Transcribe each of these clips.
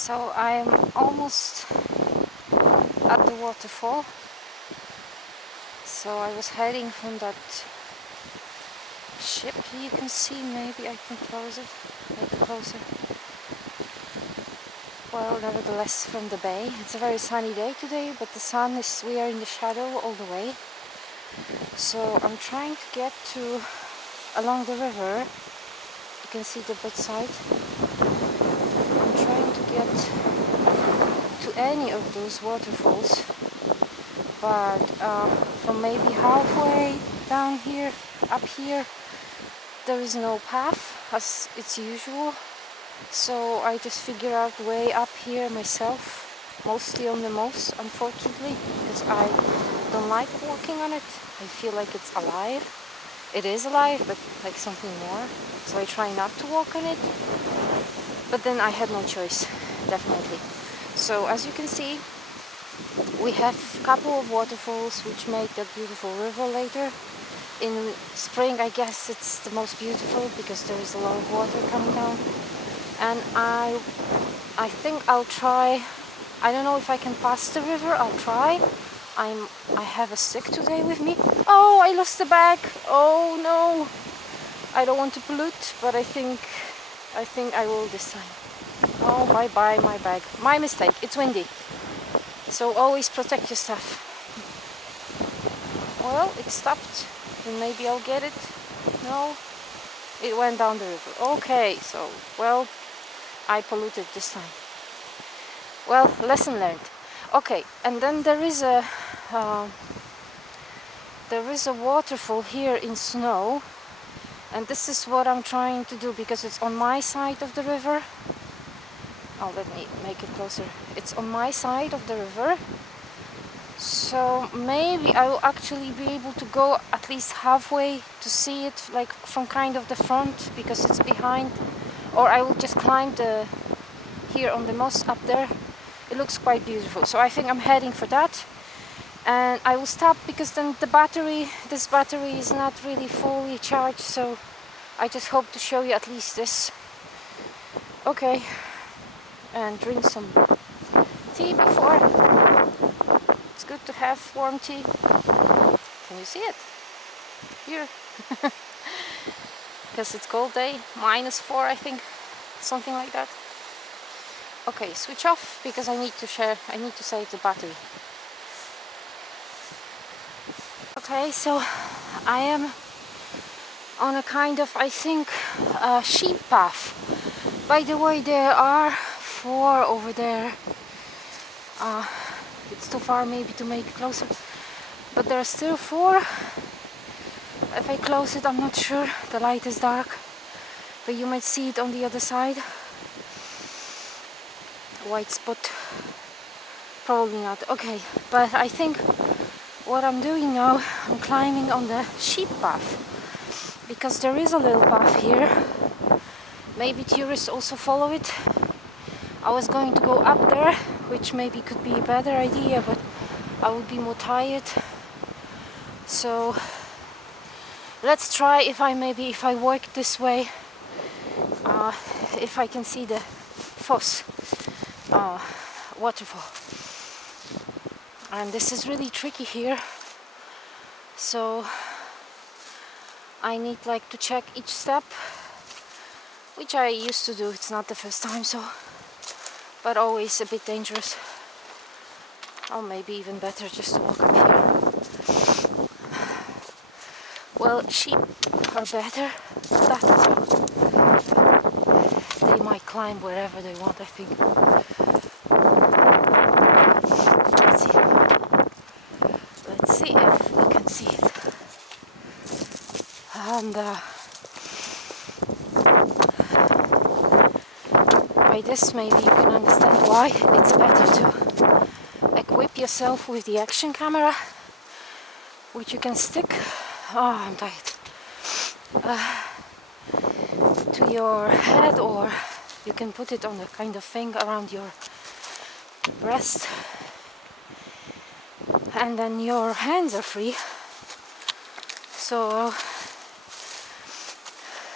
So I'm almost at the waterfall. So I was heading from that ship you can see. Maybe I can close it, make it closer. Well, nevertheless, from the bay. It's a very sunny day today, but the sun is, we are in the shadow all the way. So I'm trying to get to along the river. You can see the boat side. I'm trying to get to any of those waterfalls, but from maybe halfway down here, up here, there is no path as it's usual. So I just figure out way up here myself, mostly on the moss, unfortunately, because I don't like walking on it. I feel like it's alive. It is alive, but like something more. So I try not to walk on it. But then I had no choice, definitely. So as you can see, we have a couple of waterfalls which make that beautiful river later. In spring, I guess it's the most beautiful because there is a lot of water coming down. And I think I'll try. I don't know if I can pass the river. I'll try. I have a stick today with me. Oh, I lost the bag. Oh no. I don't want to pollute, but I think I will this time. Oh, bye my bag. My mistake. It's windy. So always protect your stuff. Well, it stopped. Then maybe I'll get it. No. It went down the river. Okay, so well, I polluted this time. Well, lesson learned. Okay, and then there is a waterfall here in snow, and this is what I'm trying to do because it's on my side of the river. Oh, let me make it closer. It's on my side of the river, so maybe I will actually be able to go at least halfway to see it, like from kind of the front, because it's behind, or I will just climb here on the moss up there. It looks quite beautiful, so I think I'm heading for that. And I will stop because then this battery is not really fully charged, so I just hope to show you at least this. Okay, and drink some tea before. It's good to have warm tea. Can you see it? Here. Because it's cold day, -4 I think, something like that. Okay, switch off because I need to save the battery. Okay, so I am on a kind of, I think, sheep path. By the way, there are 4 over there. It's too far maybe to make it closer, but there are still 4. If I close it, I'm not sure. The light is dark, but you might see it on the other side. White spot. Probably not. Okay, but I think what I'm doing now, I'm climbing on the sheep path, because there is a little path here. Maybe tourists also follow it. I was going to go up there, which maybe could be a better idea, but I would be more tired. So let's try if I work this way, if I can see the Foss waterfall. And this is really tricky here, so I need like to check each step, which I used to do. It's not the first time, so, but always a bit dangerous, or maybe even better just to walk up here. Well, sheep are better at that, so they might climb wherever they want, I think. Let's see if we can see it. And by this maybe you can understand why it's better to equip yourself with the action camera, which you can stick, oh I'm tired, to your head, or you can put it on a kind of thing around your breast, and then your hands are free. So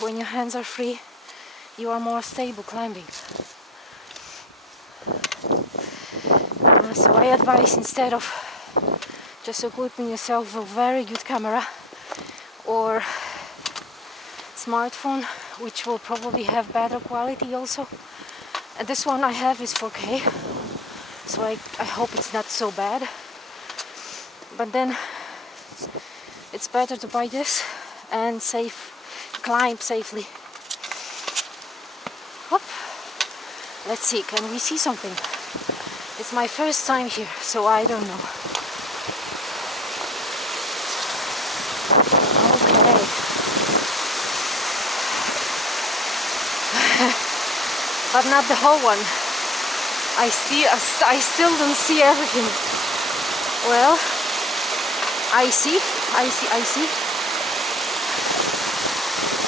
when your hands are free, you are more stable climbing. So I advise, instead of just equipping yourself with a very good camera or smartphone, which will probably have better quality also. And this one I have is 4K, so I hope it's not so bad. But then it's better to buy this and climb safely. Hop. Let's see, can we see something? It's my first time here, so I don't know. Okay. But not the whole one. I still don't see everything. Well, I see.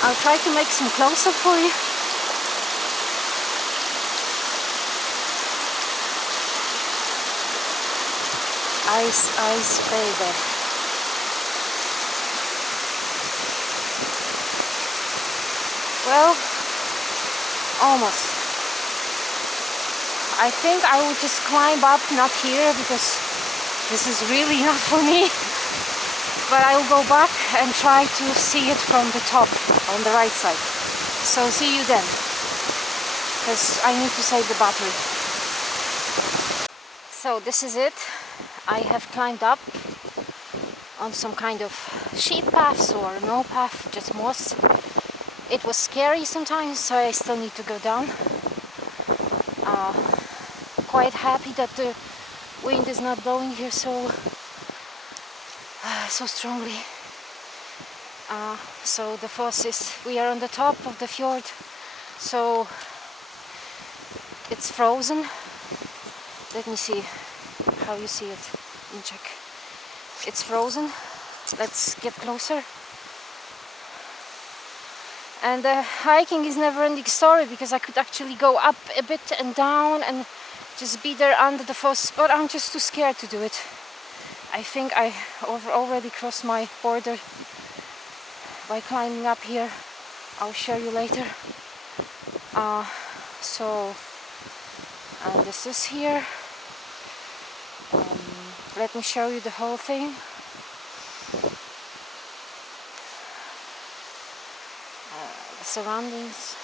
I'll try to make some close-up for you. Ice, baby. Well, almost. I think I will just climb up, not here, because this is really not for me. But I will go back and try to see it from the top, on the right side. So see you then, because I need to save the battery. So this is it. I have climbed up on some kind of sheep paths or no path, just moss. It was scary sometimes, so I still need to go down. Quite happy that the wind is not blowing here so strongly. So the foss is, we are on the top of the fjord, so it's frozen. Let me see how you see it. Let me check. It's frozen. Let's get closer. And hiking is never-ending story, because I could actually go up a bit and down and just be there under the foss, but I'm just too scared to do it. I think I already crossed my border by climbing up here. I'll show you later. And this is here. Let me show you the whole thing. The surroundings.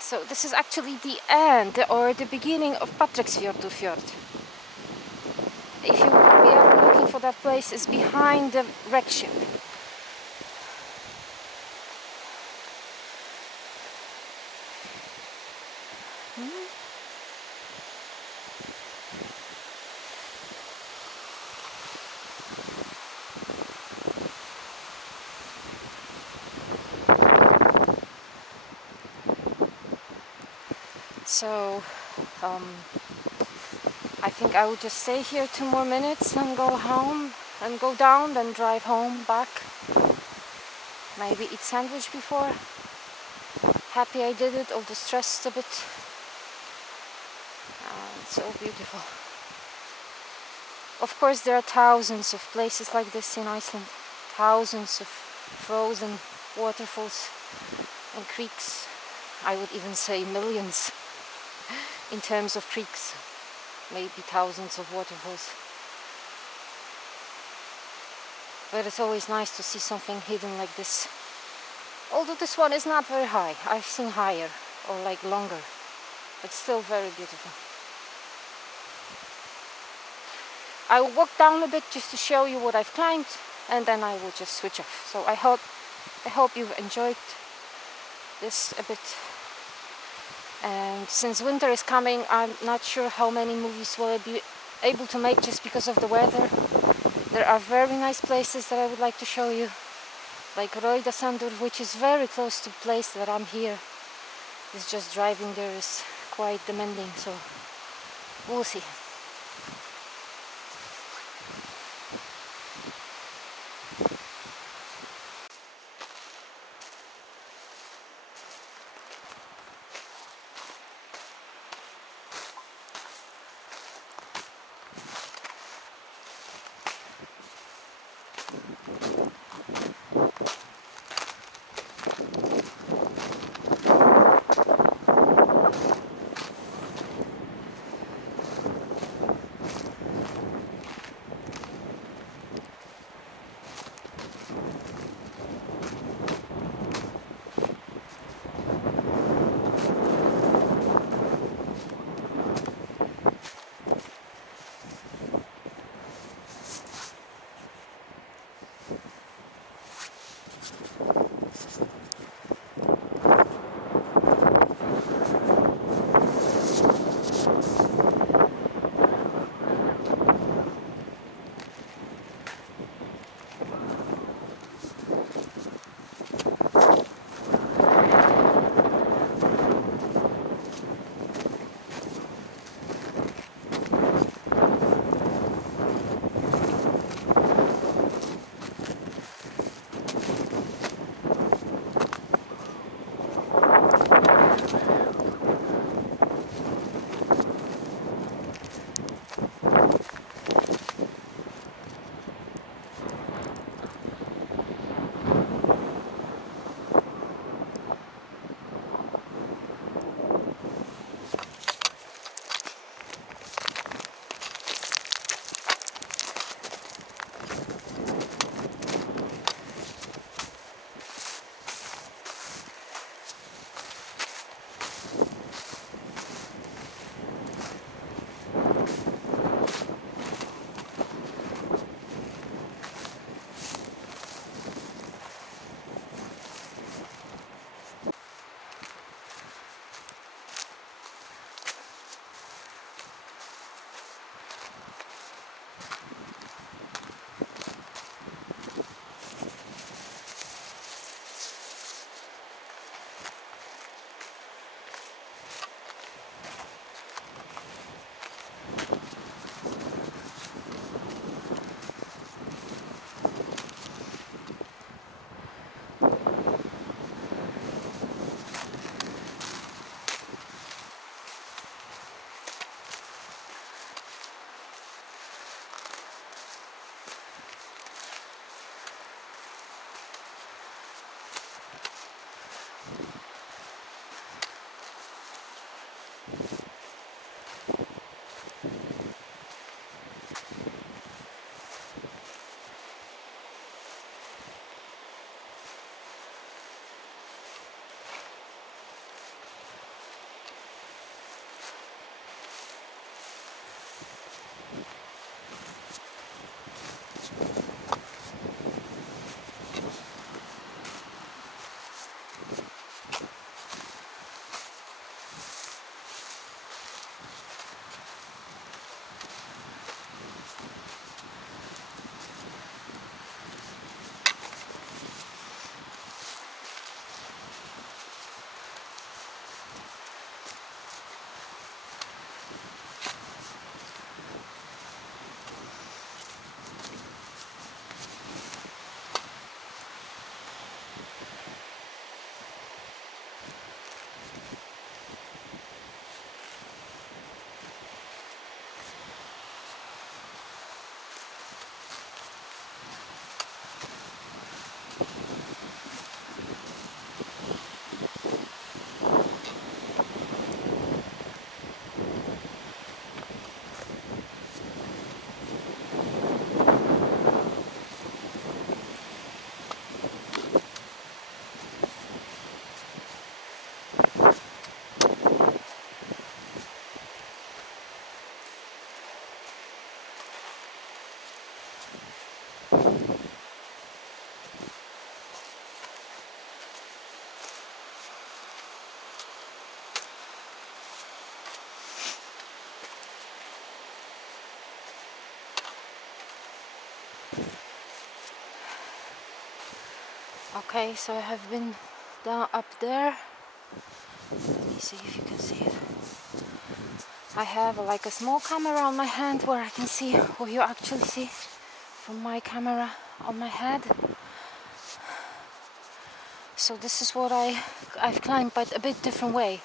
So this is actually the end or the beginning of Patreksfjörður fjord. If you are looking for that place, it's behind the wreck ship. So I think I will just stay here 2 more minutes and go home and go down, then drive home back. Maybe eat sandwich before. Happy I did it, although stressed a bit. It's so beautiful. Of course there are thousands of places like this in Iceland. Thousands of frozen waterfalls and creeks. I would even say millions. In terms of creeks, maybe thousands of waterfalls. But it's always nice to see something hidden like this. Although this one is not very high. I've seen higher or like longer, but still very beautiful. I will walk down a bit just to show you what I've climbed, and then I will just switch off. So I hope you've enjoyed this a bit. And since winter is coming, I'm not sure how many movies will I be able to make just because of the weather. There are very nice places that I would like to show you, like Rauðasandur, which is very close to the place that I'm here. It's just driving there is quite demanding, so we'll see. Okay, so I have been down up there. Let me see if you can see it. I have like a small camera on my hand where I can see what you actually see from my camera on my head. So this is what I've climbed, but a bit different way.